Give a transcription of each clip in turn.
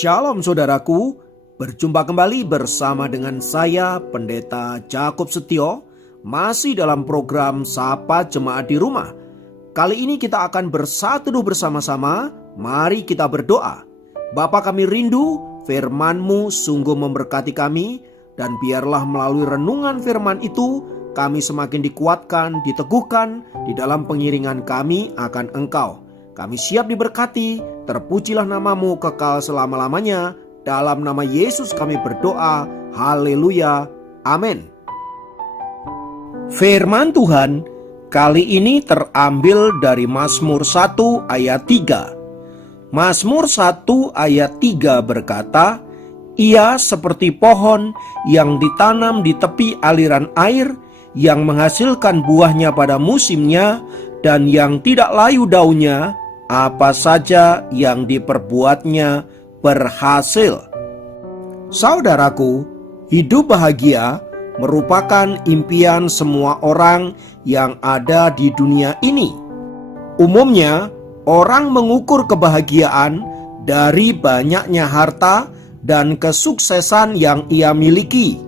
Shalom saudaraku, berjumpa kembali bersama dengan saya Pendeta Jakob Setio, masih dalam program Sapa Jemaat di Rumah. Kali ini kita akan bersatu bersama-sama, mari kita berdoa. Bapa kami rindu, firman-Mu sungguh memberkati kami, dan biarlah melalui renungan firman itu, kami semakin dikuatkan, diteguhkan di dalam pengiringan kami akan Engkau. Kami siap diberkati, terpujilah nama-Mu kekal selama-lamanya. Dalam nama Yesus kami berdoa, haleluya, amin. Firman Tuhan kali ini terambil dari Mazmur 1 ayat 3. Mazmur 1 ayat 3 berkata, "Ia seperti pohon yang ditanam di tepi aliran air, yang menghasilkan buahnya pada musimnya, dan yang tidak layu daunnya, apa saja yang diperbuatnya berhasil." Saudaraku, hidup bahagia merupakan impian semua orang yang ada di dunia ini. Umumnya, orang mengukur kebahagiaan dari banyaknya harta dan kesuksesan yang ia miliki.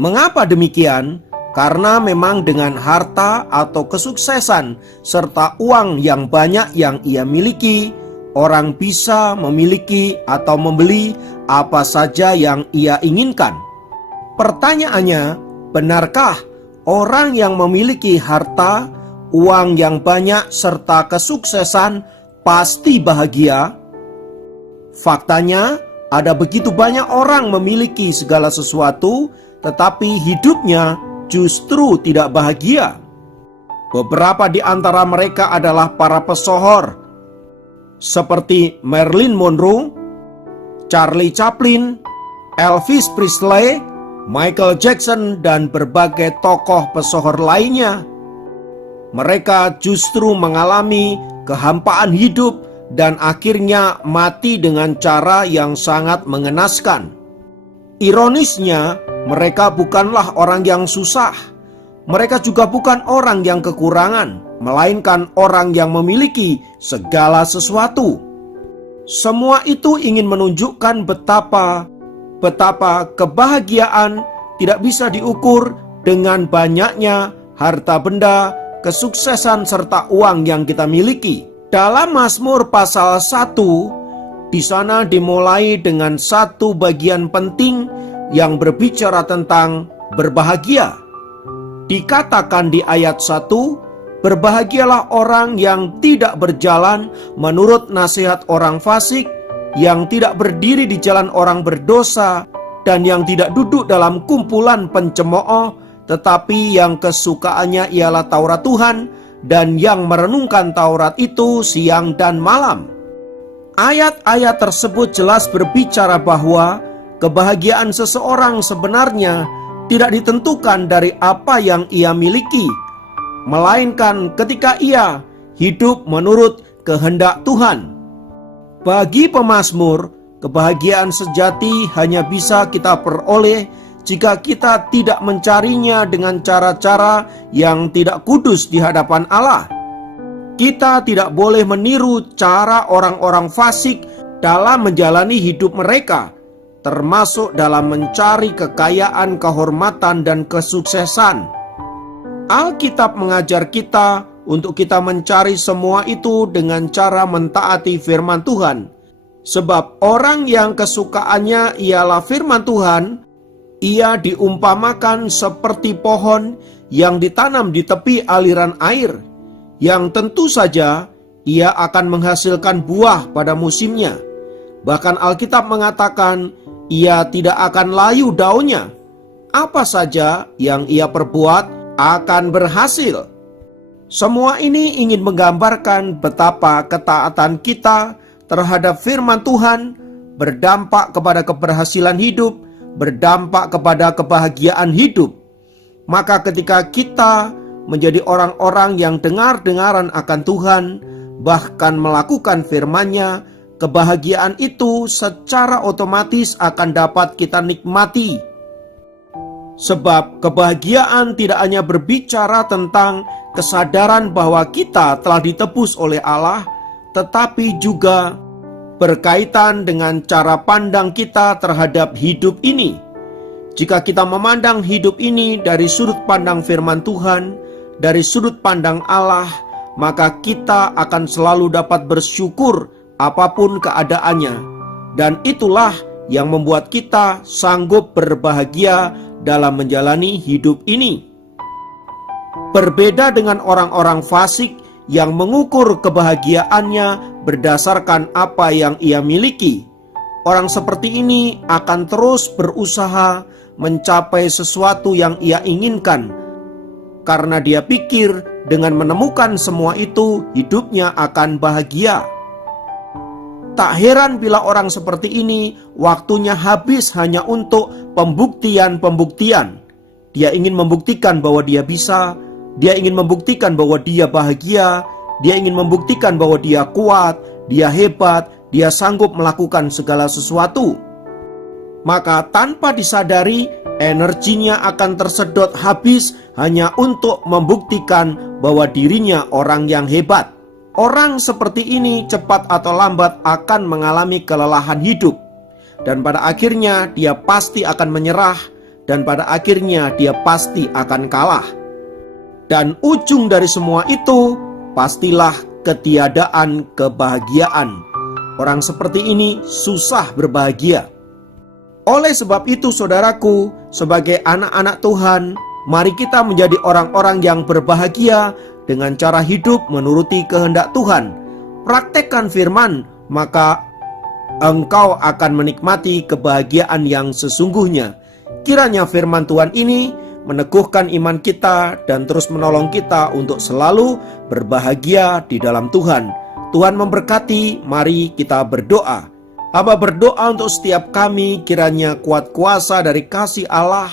Mengapa demikian? Karena memang dengan harta atau kesuksesan serta uang yang banyak yang ia miliki, orang bisa memiliki atau membeli apa saja yang ia inginkan. Pertanyaannya, benarkah orang yang memiliki harta, uang yang banyak serta kesuksesan pasti bahagia? Faktanya, ada begitu banyak orang memiliki segala sesuatu, tetapi hidupnya justru tidak bahagia. Beberapa di antara mereka adalah para pesohor seperti Marilyn Monroe, Charlie Chaplin, Elvis Presley, Michael Jackson, dan berbagai tokoh pesohor lainnya. Mereka justru mengalami kehampaan hidup dan akhirnya mati dengan cara yang sangat mengenaskan. Ironisnya, mereka bukanlah orang yang susah. Mereka juga bukan orang yang kekurangan, melainkan orang yang memiliki segala sesuatu. Semua itu ingin menunjukkan betapa kebahagiaan tidak bisa diukur dengan banyaknya harta benda, kesuksesan serta uang yang kita miliki. Dalam Mazmur pasal 1, di sana dimulai dengan satu bagian penting yang berbicara tentang berbahagia. Dikatakan di ayat 1, "Berbahagialah orang yang tidak berjalan menurut nasihat orang fasik, yang tidak berdiri di jalan orang berdosa, dan yang tidak duduk dalam kumpulan pencemooh, tetapi yang kesukaannya ialah Taurat Tuhan, dan yang merenungkan Taurat itu siang dan malam." Ayat-ayat tersebut jelas berbicara bahwa kebahagiaan seseorang sebenarnya tidak ditentukan dari apa yang ia miliki, melainkan ketika ia hidup menurut kehendak Tuhan. Bagi pemazmur, kebahagiaan sejati hanya bisa kita peroleh jika kita tidak mencarinya dengan cara-cara yang tidak kudus di hadapan Allah. Kita tidak boleh meniru cara orang-orang fasik dalam menjalani hidup mereka, termasuk dalam mencari kekayaan, kehormatan, dan kesuksesan. Alkitab mengajar kita untuk kita mencari semua itu dengan cara mentaati firman Tuhan. Sebab orang yang kesukaannya ialah firman Tuhan, ia diumpamakan seperti pohon yang ditanam di tepi aliran air, yang tentu saja ia akan menghasilkan buah pada musimnya. Bahkan Alkitab mengatakan, ia tidak akan layu daunnya. Apa saja yang ia perbuat akan berhasil. Semua ini ingin menggambarkan betapa ketaatan kita terhadap firman Tuhan berdampak kepada keberhasilan hidup, berdampak kepada kebahagiaan hidup. Maka ketika kita menjadi orang-orang yang dengar-dengaran akan Tuhan, bahkan melakukan firman-Nya, kebahagiaan itu secara otomatis akan dapat kita nikmati. Sebab kebahagiaan tidak hanya berbicara tentang kesadaran bahwa kita telah ditebus oleh Allah, tetapi juga berkaitan dengan cara pandang kita terhadap hidup ini. Jika kita memandang hidup ini dari sudut pandang firman Tuhan, dari sudut pandang Allah, maka kita akan selalu dapat bersyukur apapun keadaannya. Dan itulah yang membuat kita sanggup berbahagia dalam menjalani hidup ini. Berbeda dengan orang-orang fasik yang mengukur kebahagiaannya berdasarkan apa yang ia miliki. Orang seperti ini akan terus berusaha mencapai sesuatu yang ia inginkan, karena dia pikir dengan menemukan semua itu hidupnya akan bahagia. Tak heran bila orang seperti ini waktunya habis hanya untuk pembuktian-pembuktian. Dia ingin membuktikan bahwa dia bisa, dia ingin membuktikan bahwa dia bahagia, dia ingin membuktikan bahwa dia kuat, dia hebat, dia sanggup melakukan segala sesuatu. Maka tanpa disadari, energinya akan tersedot habis hanya untuk membuktikan bahwa dirinya orang yang hebat. Orang seperti ini cepat atau lambat akan mengalami kelelahan hidup, dan pada akhirnya dia pasti akan menyerah, dan pada akhirnya dia pasti akan kalah. Dan ujung dari semua itu pastilah ketiadaan kebahagiaan. Orang seperti ini susah berbahagia. Oleh sebab itu, saudaraku, sebagai anak-anak Tuhan, mari kita menjadi orang-orang yang berbahagia dengan cara hidup menuruti kehendak Tuhan. Praktekkan firman, maka engkau akan menikmati kebahagiaan yang sesungguhnya. Kiranya firman Tuhan ini meneguhkan iman kita dan terus menolong kita untuk selalu berbahagia di dalam Tuhan. Tuhan memberkati, mari kita berdoa. Aba berdoa untuk setiap kami, kiranya kuat kuasa dari kasih Allah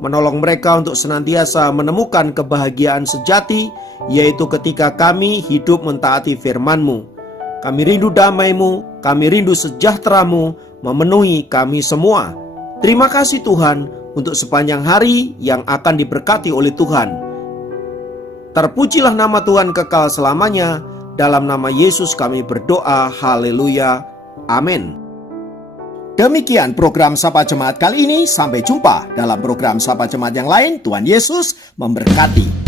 menolong mereka untuk senantiasa menemukan kebahagiaan sejati, yaitu ketika kami hidup mentaati firman-Mu. Kami rindu damai-Mu, kami rindu sejahtera-Mu memenuhi kami semua. Terima kasih Tuhan untuk sepanjang hari yang akan diberkati oleh Tuhan. Terpujilah nama Tuhan kekal selamanya. Dalam nama Yesus kami berdoa. Haleluya. Amin. Demikian program Sapa Jemaat kali ini. Sampai jumpa dalam program Sapa Jemaat yang lain. Tuhan Yesus memberkati.